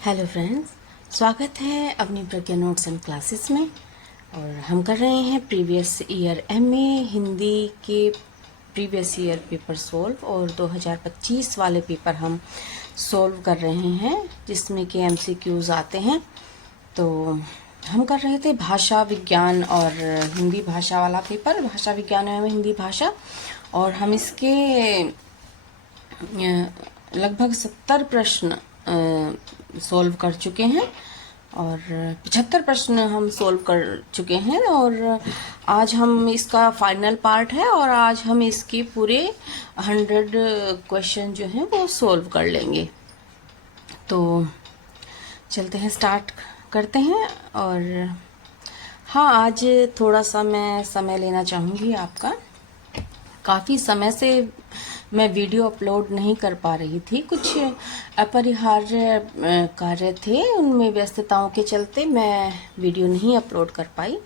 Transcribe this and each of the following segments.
Hello friends, स्वागत है अपनी प्रज्ञा नोट्स एंड क्लासेस में। और हम कर रहे हैं प्रीवियस ईयर एमए हिंदी के प्रीवियस ईयर पेपर सॉल्व, और 2025 वाले पेपर हम सॉल्व कर रहे हैं जिसमें कि एमसीक्यूज आते हैं। तो हम कर रहे थे भाषा विज्ञान और हिंदी भाषा वाला पेपर, भाषा विज्ञान एवं हिंदी भाषा। और हम इसके लगभग 70 प्रश्न सॉल्व कर चुके हैं और 75 प्रश्न हम सॉल्व कर चुके हैं। और आज हम इसका फाइनल पार्ट है और आज हम इसके पूरे 100 क्वेश्चन जो हैं वो सॉल्व कर लेंगे। तो चलते हैं, स्टार्ट करते हैं। और हाँ, आज थोड़ा सा मैं समय लेना चाहूँगी आपका। काफ़ी समय से मैं वीडियो अपलोड नहीं कर पा रही थी, कुछ अपरिहार्य कार्य थे, उनमें व्यस्तताओं के चलते मैं वीडियो नहीं अपलोड कर पाई।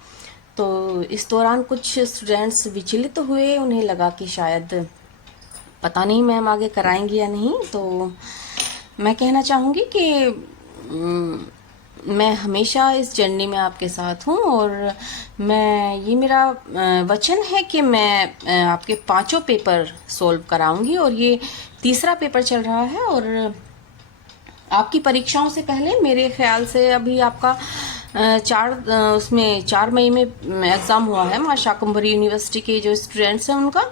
तो इस दौरान कुछ स्टूडेंट्स विचलित हुए, उन्हें लगा कि शायद पता नहीं मैम आगे कराएंगी या नहीं। तो मैं कहना चाहूँगी कि मैं हमेशा इस जर्नी में आपके साथ हूँ और ये मेरा वचन है कि मैं आपके 5 पेपर सॉल्व कराऊंगी। और ये तीसरा पेपर चल रहा है और आपकी परीक्षाओं से पहले मेरे ख्याल से अभी आपका 4 मई में एग्ज़ाम हुआ है मां शाकंभरी यूनिवर्सिटी के जो स्टूडेंट्स हैं उनका,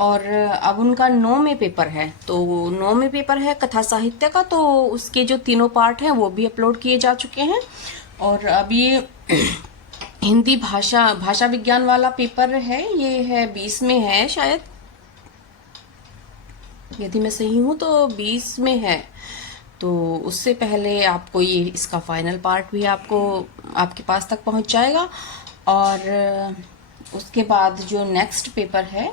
और अब उनका 9 में पेपर है। तो 9 में पेपर है कथा साहित्य का, तो उसके जो 3 पार्ट हैं वो भी अपलोड किए जा चुके हैं। और अब ये हिंदी भाषा विज्ञान वाला पेपर है, ये है 20 में है शायद, यदि मैं सही हूँ तो 20 में है। तो उससे पहले आपको ये इसका फाइनल पार्ट भी आपको आपके पास तक पहुँच जाएगा। और उसके बाद जो नेक्स्ट पेपर है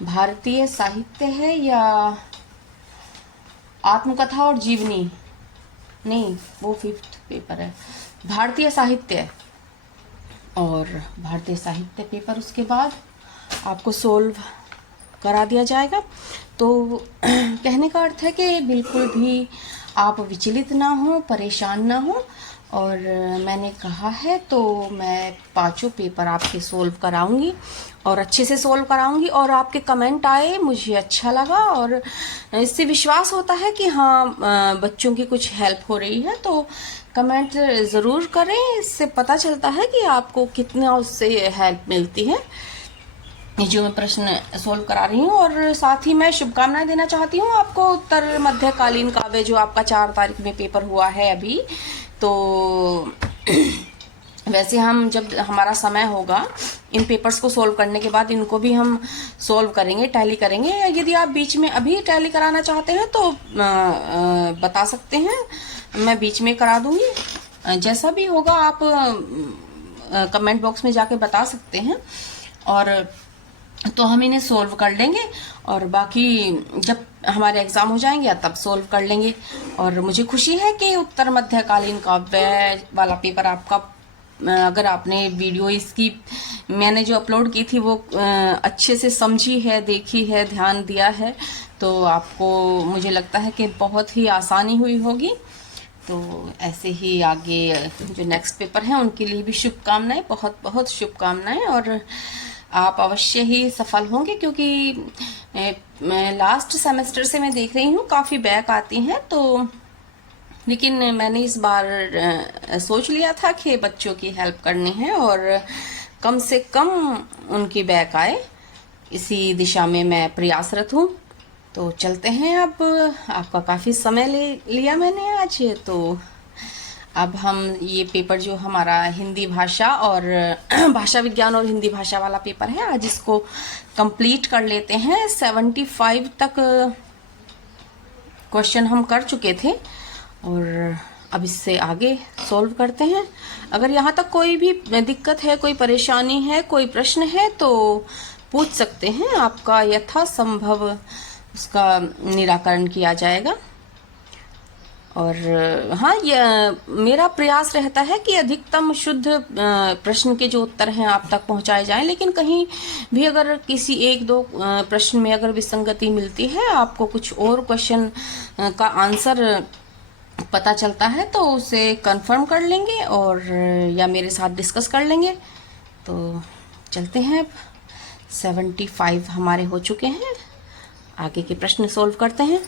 भारतीय साहित्य है या आत्मकथा और जीवनी, नहीं वो 5th पेपर है, भारतीय साहित्य। और भारतीय साहित्य पेपर उसके बाद आपको सोल्व करा दिया जाएगा। तो कहने का अर्थ है कि बिल्कुल भी आप विचलित ना हो, परेशान ना हो। और मैंने कहा है तो मैं 5 पेपर आपके सोल्व कराऊंगी और अच्छे से सोल्व कराऊंगी। और आपके कमेंट आए, मुझे अच्छा लगा और इससे विश्वास होता है कि हाँ बच्चों की कुछ हेल्प हो रही है। तो कमेंट ज़रूर करें, इससे पता चलता है कि आपको कितना उससे हेल्प मिलती है जो मैं प्रश्न सोल्व करा रही हूँ। और साथ ही मैं शुभकामनाएं देना चाहती हूँ आपको उत्तर मध्यकालीन काव्य जो आपका 4 तारीख में पेपर हुआ है अभी। तो वैसे हम जब हमारा समय होगा इन पेपर्स को सोल्व करने के बाद इनको भी हम सोल्व करेंगे, टैली करेंगे। यदि आप बीच में अभी टैली कराना चाहते हैं तो बता सकते हैं, मैं बीच में करा दूंगी। जैसा भी होगा आप कमेंट बॉक्स में जाके बता सकते हैं और तो हम इन्हें सोल्व कर लेंगे। और बाकी जब हमारे एग्ज़ाम हो जाएंगे तब सोल्व कर लेंगे। और मुझे खुशी है कि उत्तर मध्यकालीन काव्य वाला पेपर आपका, अगर आपने वीडियो इसकी मैंने जो अपलोड की थी वो अच्छे से समझी है, देखी है, ध्यान दिया है, तो आपको मुझे लगता है कि बहुत ही आसानी हुई होगी। तो ऐसे ही आगे जो नेक्स्ट पेपर हैं उनके लिए भी शुभकामनाएं, बहुत बहुत शुभकामनाएं। और आप अवश्य ही सफल होंगे क्योंकि लास्ट सेमेस्टर से मैं देख रही हूँ काफ़ी बैक आती हैं। तो लेकिन मैंने इस बार सोच लिया था कि बच्चों की हेल्प करनी है और कम से कम उनकी बैक आए, इसी दिशा में मैं प्रयासरत हूँ। तो चलते हैं, अब आपका काफ़ी समय लिया मैंने आज। तो अब हम ये पेपर जो हमारा हिंदी भाषा और भाषा विज्ञान और हिंदी भाषा वाला पेपर है, आज इसको कंप्लीट कर लेते हैं। 75 तक क्वेश्चन हम कर चुके थे और अब इससे आगे सॉल्व करते हैं। अगर यहाँ तक कोई भी दिक्कत है, कोई परेशानी है, कोई प्रश्न है तो पूछ सकते हैं, आपका यथासंभव उसका निराकरण किया जाएगा। और हाँ, मेरा प्रयास रहता है कि अधिकतम शुद्ध प्रश्न के जो उत्तर हैं आप तक पहुंचाए जाएं, लेकिन कहीं भी अगर किसी 1-2 प्रश्न में अगर विसंगति मिलती है, आपको कुछ और क्वेश्चन का आंसर पता चलता है तो उसे कंफर्म कर लेंगे और या मेरे साथ डिस्कस कर लेंगे। तो चलते हैं, अब 75 हमारे हो चुके हैं। आगे के प्रश्न सोल्व करते हैं।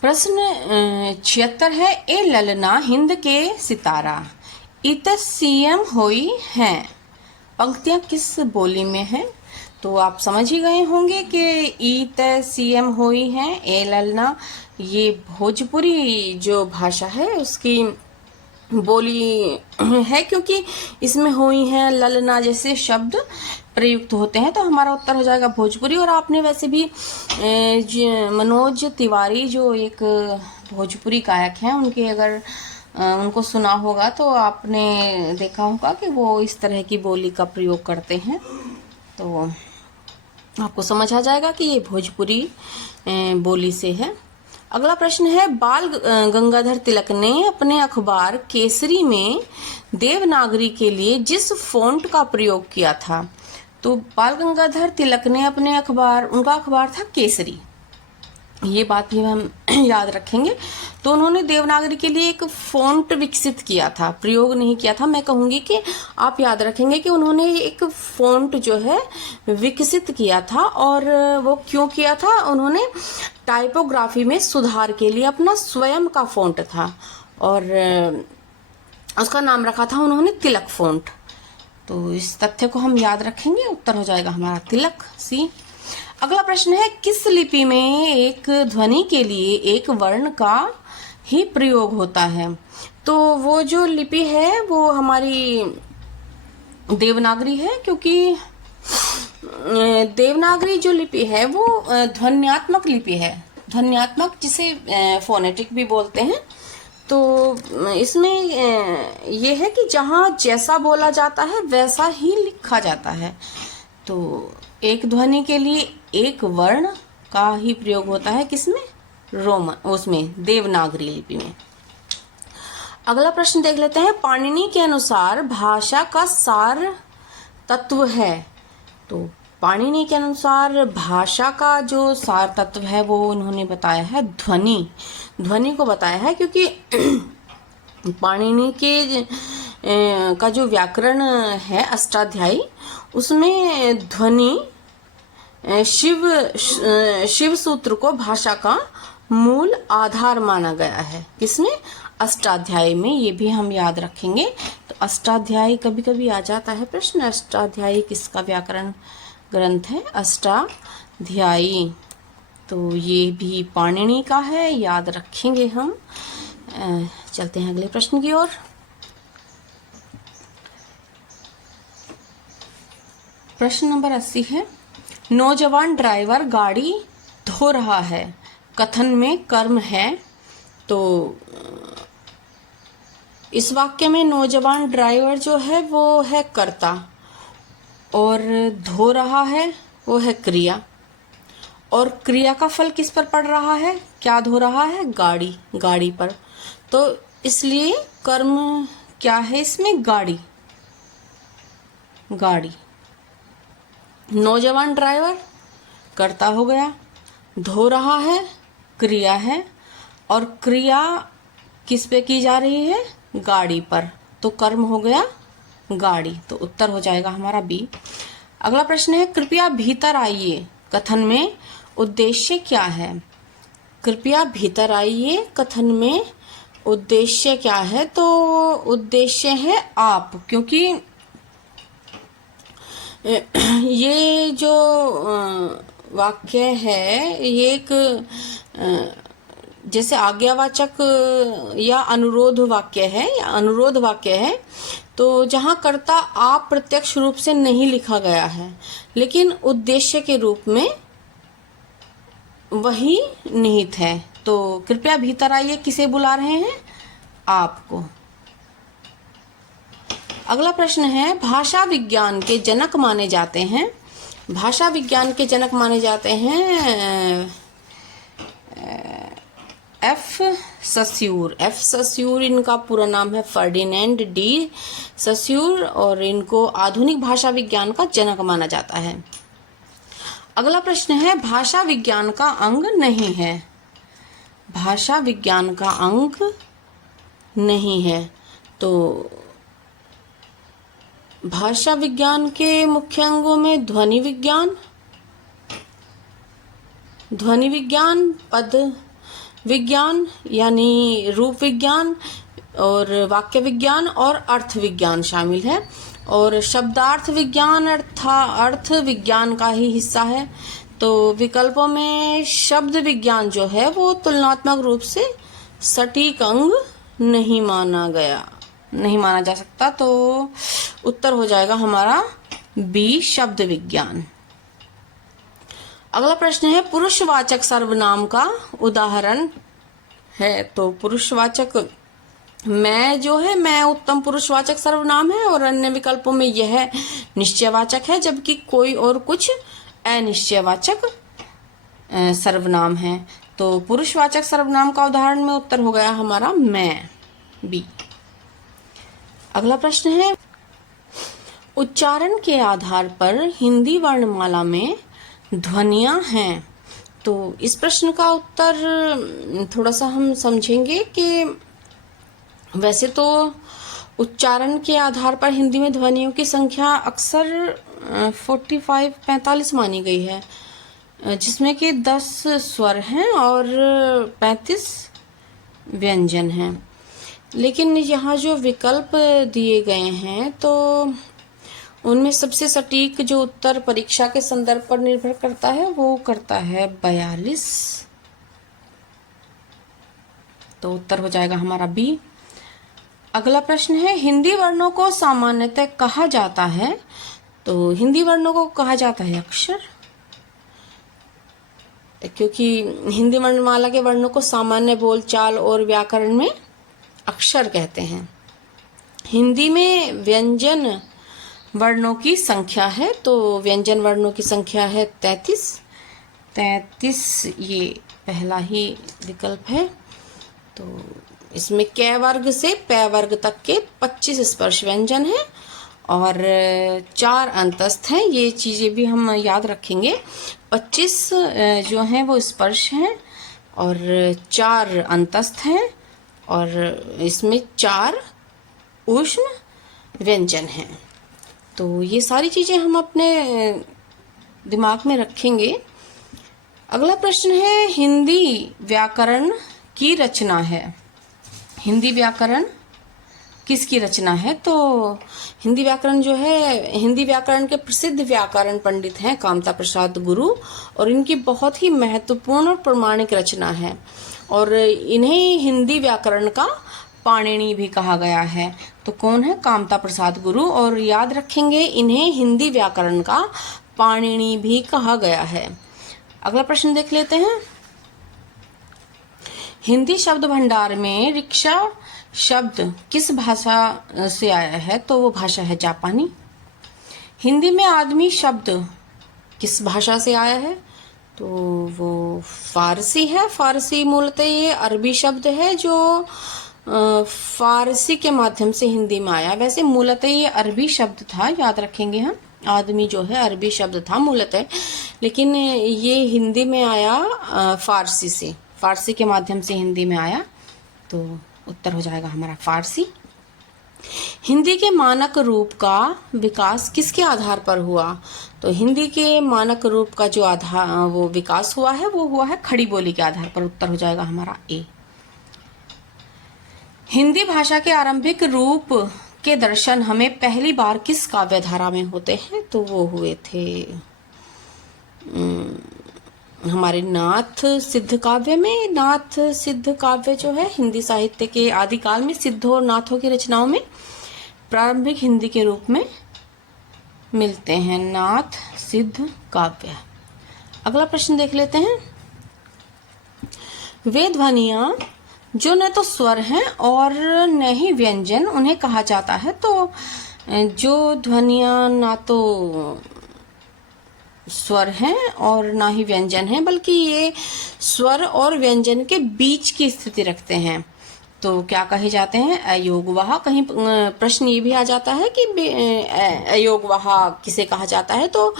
प्रश्न 76 है, ए ललना हिंद के सितारा इत सीएम हुई हैं। पंक्तियां किस बोली में हैं? तो आप समझ ही गए होंगे कि इत सीएम हुई हैं, ए ललना, ये भोजपुरी जो भाषा है उसकी बोली है, क्योंकि इसमें हुई हैं ललना जैसे शब्द प्रयुक्त होते हैं। तो हमारा उत्तर हो जाएगा भोजपुरी। और आपने वैसे भी मनोज तिवारी जो एक भोजपुरी गायक हैं, उनके अगर उनको सुना होगा तो आपने देखा होगा कि वो इस तरह की बोली का प्रयोग करते हैं। तो आपको समझ आ जाएगा कि ये भोजपुरी बोली से है। अगला प्रश्न है, बाल गंगाधर तिलक ने अपने अखबार केसरी में देवनागरी के लिए जिस फ़ॉन्ट का प्रयोग किया था। तो बाल गंगाधर तिलक ने अपने अखबार, उनका अखबार था केसरी, ये बात भी हम याद रखेंगे। तो उन्होंने देवनागरी के लिए एक फ़ॉन्ट विकसित किया था, प्रयोग नहीं किया था। मैं कहूँगी कि आप याद रखेंगे कि उन्होंने एक फ़ॉन्ट जो है विकसित किया था। और वो क्यों किया था? उन्होंने टाइपोग्राफी में सुधार के लिए अपना स्वयं का फ़ॉन्ट था और उसका नाम रखा था उन्होंने तिलक फ़ॉन्ट। तो इस तथ्य को हम याद रखेंगे, उत्तर हो जाएगा हमारा तिलक, सी। अगला प्रश्न है, किस लिपि में एक ध्वनि के लिए एक वर्ण का ही प्रयोग होता है? तो वो जो लिपि है वो हमारी देवनागरी है, क्योंकि देवनागरी जो लिपि है वो ध्वन्यात्मक लिपि है, ध्वन्यात्मक, जिसे फोनेटिक भी बोलते हैं। तो इसमें ये है कि जहाँ जैसा बोला जाता है वैसा ही लिखा जाता है। तो एक ध्वनि के लिए एक वर्ण का ही प्रयोग होता है, किसमें? रोमन, उसमें देवनागरी लिपि में। अगला प्रश्न देख लेते हैं, पाणिनि के अनुसार भाषा का सार तत्व है। तो पाणिनि के अनुसार भाषा का जो सार तत्व है वो उन्होंने बताया है ध्वनि, ध्वनि को बताया है, क्योंकि पाणिनि के का जो व्याकरण है अष्टाध्यायी, उसमें ध्वनि शिव सूत्र को भाषा का मूल आधार माना गया है। किसमें? अष्टाध्यायी में। ये भी हम याद रखेंगे। तो अष्टाध्यायी कभी कभी आ जाता है प्रश्न, अष्टाध्यायी किसका व्याकरण ग्रंथ है? अष्टाध्यायी। तो ये भी पाणिनि का है, याद रखेंगे हम। चलते हैं अगले प्रश्न की ओर। प्रश्न नंबर 80 है, नौजवान ड्राइवर गाड़ी धो रहा है, कथन में कर्म है। तो इस वाक्य में नौजवान ड्राइवर जो है वो है कर्ता और धो रहा है वो है क्रिया। और क्रिया का फल किस पर पड़ रहा है? क्या धो रहा है? गाड़ी, गाड़ी पर। तो इसलिए कर्म क्या है इसमें? गाड़ी, गाड़ी। नौजवान ड्राइवर कर्ता हो गया, धो रहा है क्रिया है, और क्रिया किस पे की जा रही है? गाड़ी पर। तो कर्म हो गया गाड़ी। तो उत्तर हो जाएगा हमारा बी। अगला प्रश्न है, कृपया भीतर आइए, कथन में उद्देश्य क्या है? कृपया भीतर आइए कथन में उद्देश्य क्या है? तो उद्देश्य है आप, क्योंकि ये जो वाक्य है ये एक जैसे आज्ञावाचक या अनुरोध वाक्य है, या अनुरोध वाक्य है। तो जहाँ कर्ता आप प्रत्यक्ष रूप से नहीं लिखा गया है, लेकिन उद्देश्य के रूप में वही निहित है। तो कृपया भीतर आइए किसे बुला रहे हैं? आपको। अगला प्रश्न है, भाषा विज्ञान के जनक माने जाते हैं, भाषा विज्ञान के जनक माने जाते हैं एफ सस्यूर। एफ सस्यूर इनका पूरा नाम है फर्डिनेंड डी सस्यूर, और इनको आधुनिक भाषा विज्ञान का जनक माना जाता है। अगला प्रश्न है, भाषा विज्ञान का अंग नहीं है। भाषा विज्ञान का अंग नहीं है। तो भाषा विज्ञान के मुख्य अंगों में ध्वनि विज्ञान, पद विज्ञान यानी रूप विज्ञान, और वाक्य विज्ञान और अर्थ विज्ञान शामिल है। और शब्दार्थ विज्ञान अर्थ विज्ञान का ही हिस्सा है। तो विकल्पों में शब्द विज्ञान जो है वो तुलनात्मक रूप से सटीक अंग नहीं माना जा सकता। तो उत्तर हो जाएगा हमारा बी, शब्द विज्ञान। अगला प्रश्न है पुरुषवाचक सर्वनाम का उदाहरण है। तो पुरुषवाचक मैं जो है, मैं उत्तम पुरुषवाचक सर्वनाम है, और अन्य विकल्पों में यह निश्चयवाचक है, जबकि कोई और कुछ अनिश्चयवाचक सर्वनाम है। तो पुरुषवाचक सर्वनाम का उदाहरण में उत्तर हो गया हमारा मैं, बी। अगला प्रश्न है उच्चारण के आधार पर हिंदी वर्णमाला में ध्वनियां हैं। तो इस प्रश्न का उत्तर थोड़ा सा हम समझेंगे कि वैसे तो उच्चारण के आधार पर हिंदी में ध्वनियों की संख्या अक्सर 45 मानी गई है, जिसमें कि 10 स्वर हैं और 35 व्यंजन हैं। लेकिन यहाँ जो विकल्प दिए गए हैं तो उनमें सबसे सटीक जो उत्तर परीक्षा के संदर्भ पर निर्भर करता है वो करता है 42। तो उत्तर हो जाएगा हमारा बी। अगला प्रश्न है हिंदी वर्णों को सामान्यतः कहा जाता है। तो हिंदी वर्णों को कहा जाता है अक्षर, क्योंकि हिंदी वर्णमाला के वर्णों को सामान्य बोलचाल और व्याकरण में अक्षर कहते हैं। हिंदी में व्यंजन वर्णों की संख्या है। तो व्यंजन वर्णों की संख्या है 33, ये पहला ही विकल्प है। तो इसमें क वर्ग से प वर्ग तक के 25 स्पर्श व्यंजन हैं और 4 अंतस्थ हैं। ये चीज़ें भी हम याद रखेंगे। 25 जो हैं वो स्पर्श हैं और 4 अंतस्थ हैं और इसमें 4 ऊष्म व्यंजन हैं। तो ये सारी चीज़ें हम अपने दिमाग में रखेंगे। अगला प्रश्न है हिंदी व्याकरण की रचना है। हिंदी व्याकरण किसकी रचना है? तो हिंदी व्याकरण जो है, हिंदी व्याकरण के प्रसिद्ध व्याकरण पंडित हैं कामता प्रसाद गुरु, और इनकी बहुत ही महत्वपूर्ण और प्रमाणिक रचना है और इन्हें हिंदी व्याकरण का पाणिनि भी कहा गया है। तो कौन है? कामता प्रसाद गुरु। और याद रखेंगे इन्हें हिंदी व्याकरण का पाणिनि भी कहा गया है। अगला प्रश्न देख लेते हैं। हिंदी शब्द भंडार में रिक्शा शब्द किस भाषा से आया है? तो वो भाषा है जापानी। हिंदी में आदमी शब्द किस भाषा से आया है? तो वो फारसी है। फारसी मूलतः ये अरबी शब्द है जो फारसी के माध्यम से हिंदी में आया। वैसे मूलतः ये अरबी शब्द था, याद रखेंगे हम। आदमी जो है अरबी शब्द था मूलतः, लेकिन ये हिंदी में आया फारसी से, फारसी के माध्यम से हिंदी में आया। तो उत्तर हो जाएगा हमारा फारसी। हिंदी के मानक रूप का विकास किसके आधार पर हुआ? तो हिंदी के मानक रूप का जो वो विकास हुआ है वो हुआ है खड़ी बोली के आधार पर। उत्तर हो जाएगा हमारा ए। हिंदी भाषा के आरंभिक रूप के दर्शन हमें पहली बार किस काव्य धारा में होते हैं? तो वो हुए थे हमारे नाथ सिद्ध काव्य में। नाथ सिद्ध काव्य जो है हिंदी साहित्य के आदिकाल में सिद्धों और नाथों की रचनाओं में प्रारंभिक हिंदी के रूप में मिलते हैं, नाथ सिद्ध काव्य। अगला प्रश्न देख लेते हैं। वे ध्वनियां जो न तो स्वर हैं और न ही व्यंजन, उन्हें कहा जाता है। तो जो ध्वनियां ना तो स्वर हैं और ना ही व्यंजन हैं, बल्कि ये स्वर और व्यंजन के बीच की स्थिति रखते हैं, तो क्या कहे जाते हैं? अयोगवाह। कहीं प्रश्न ये भी आ जाता है कि अयोगवाह किसे कहा जाता है? तो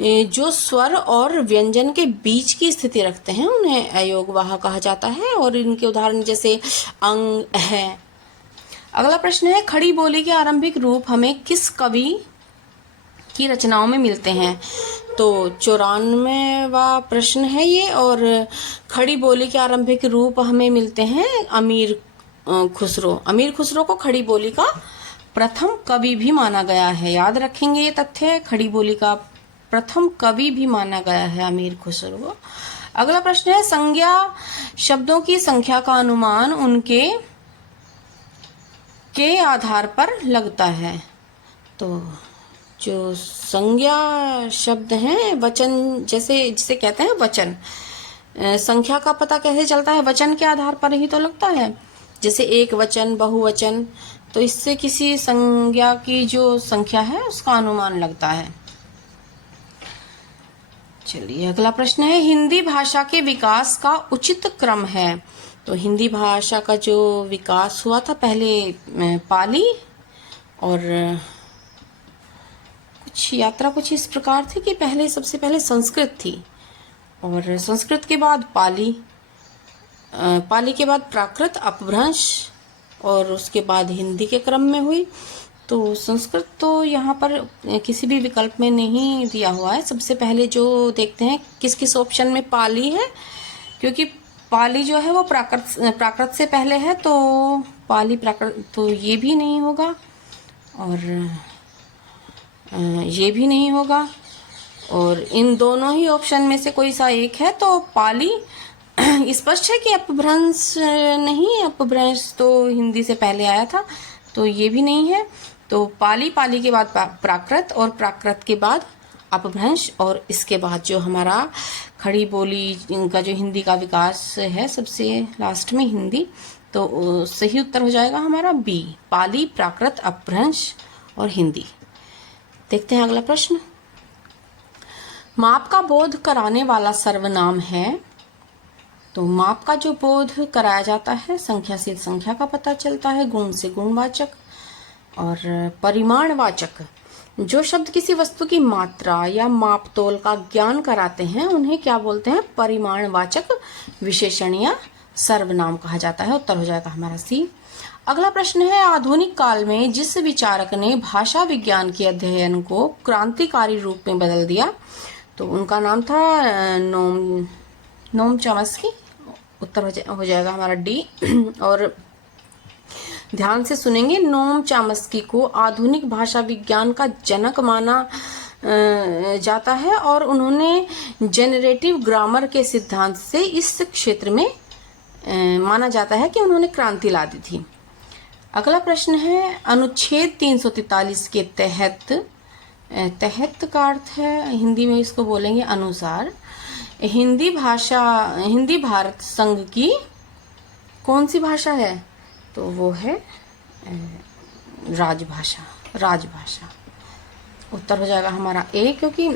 जो स्वर और व्यंजन के बीच की स्थिति रखते हैं उन्हें अयोगवाह कहा जाता है। और इनके उदाहरण जैसे अंग है। अगला प्रश्न है, खड़ी बोली के आरंभिक रूप हमें किस कवि की रचनाओं में मिलते हैं? तो 94वां प्रश्न है ये। और खड़ी बोली के आरंभिक रूप हमें मिलते हैं अमीर खुसरो। अमीर खुसरो को खड़ी बोली का प्रथम कवि भी माना गया है। याद रखेंगे ये तथ्य, खड़ी बोली का प्रथम कवि भी माना गया है अमीर खुसरो को। अगला प्रश्न है, संज्ञा शब्दों की संख्या का अनुमान उनके के आधार पर लगता है? तो जो संज्ञा शब्द हैं, वचन जैसे जिसे कहते हैं वचन, संख्या का पता कैसे चलता है? वचन के आधार पर ही तो लगता है। जैसे एक वचन, बहुवचन, तो इससे किसी संज्ञा की जो संख्या है उसका अनुमान लगता है। चलिए अगला प्रश्न है, हिंदी भाषा के विकास का उचित क्रम है? तो हिंदी भाषा का जो विकास हुआ था, पहले पाली और यात्रा कुछ इस प्रकार थी कि पहले सबसे पहले संस्कृत थी और संस्कृत के बाद पाली, पाली के बाद प्राकृत, अपभ्रंश और उसके बाद हिंदी के क्रम में हुई। तो संस्कृत तो यहाँ पर किसी भी विकल्प में नहीं दिया हुआ है। सबसे पहले जो देखते हैं किस किस ऑप्शन में पाली है, क्योंकि पाली जो है वो प्राकृत से पहले है, तो पाली प्राकृत, तो ये भी नहीं होगा और ये भी नहीं होगा। और इन दोनों ही ऑप्शन में से कोई सा एक है तो पाली। स्पष्ट है कि अपभ्रंश नहीं, अपभ्रंश तो हिंदी से पहले आया था, तो ये भी नहीं है। तो पाली, पाली के बाद प्राकृत और प्राकृत के बाद अपभ्रंश और इसके बाद जो हमारा खड़ी बोली का जो हिंदी का विकास है सबसे लास्ट में हिंदी। तो सही उत्तर हो जाएगा हमारा बी, पाली, प्राकृत, अपभ्रंश और हिंदी। देखते हैं अगला प्रश्न, माप का बोध कराने वाला सर्वनाम है? तो माप का जो बोध कराया जाता है, संख्या से संख्या का पता चलता है, गुण से गुणवाचक और परिमाणवाचक। जो शब्द किसी वस्तु की मात्रा या माप तोल का ज्ञान कराते हैं उन्हें क्या बोलते हैं? परिमाणवाचक विशेषण या सर्वनाम कहा जाता है। उत्तर हो जाएगा हमारा सी। अगला प्रश्न है, आधुनिक काल में जिस विचारक ने भाषा विज्ञान के अध्ययन को क्रांतिकारी रूप में बदल दिया, तो उनका नाम था नोम चॉम्स्की। उत्तर हो जाएगा हमारा डी। और ध्यान से सुनेंगे, नोम चॉम्स्की को आधुनिक भाषा विज्ञान का जनक माना जाता है और उन्होंने जेनरेटिव ग्रामर के सिद्धांत से इस क्षेत्र में माना जाता है कि उन्होंने क्रांति ला दी थी। अगला प्रश्न है, अनुच्छेद 343 के तहत, तहत का अर्थ है हिंदी में इसको बोलेंगे अनुसार, हिंदी भारत संघ की कौन सी भाषा है? तो वो है राजभाषा। उत्तर हो जाएगा हमारा ए, क्योंकि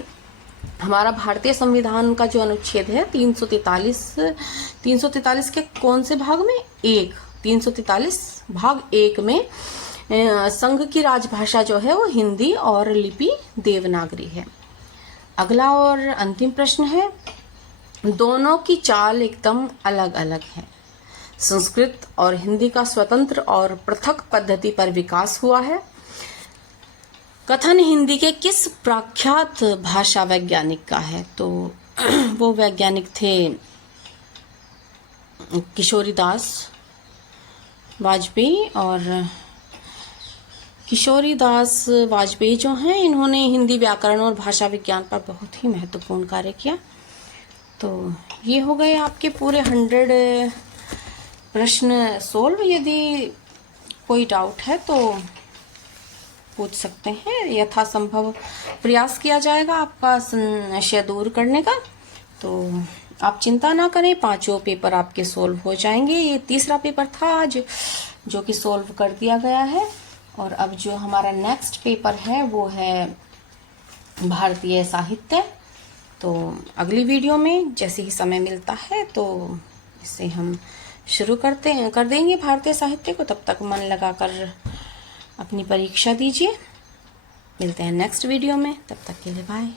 हमारा भारतीय संविधान का जो अनुच्छेद है 343 के कौन से भाग में? 343 भाग 1 में संघ की राजभाषा जो है वो हिंदी और लिपि देवनागरी है। अगला और अंतिम प्रश्न है, दोनों की चाल एकदम अलग अलग है। संस्कृत और हिंदी का स्वतंत्र और पृथक पद्धति पर विकास हुआ है। कथन हिंदी के किस प्रख्यात भाषा वैज्ञानिक का है? तो वो वैज्ञानिक थे किशोरीदास वाजपेयी। और किशोरीदास वाजपेयी जो हैं, इन्होंने हिंदी व्याकरण और भाषा विज्ञान पर बहुत ही महत्वपूर्ण कार्य किया। तो ये हो गए आपके पूरे 100 प्रश्न सोल्व। यदि कोई डाउट है तो पूछ सकते हैं, यथासंभव प्रयास किया जाएगा आपका संशय दूर करने का। तो आप चिंता ना करें, 5 पेपर आपके सोल्व हो जाएंगे। ये तीसरा पेपर था आज जो कि सोल्व कर दिया गया है। और अब जो हमारा नेक्स्ट पेपर है वो है भारतीय साहित्य। तो अगली वीडियो में जैसे ही समय मिलता है तो इसे हम शुरू कर देंगे भारतीय साहित्य को। तब तक मन लगाकर अपनी परीक्षा दीजिए। मिलते हैं नेक्स्ट वीडियो में, तब तक के लिए बाय।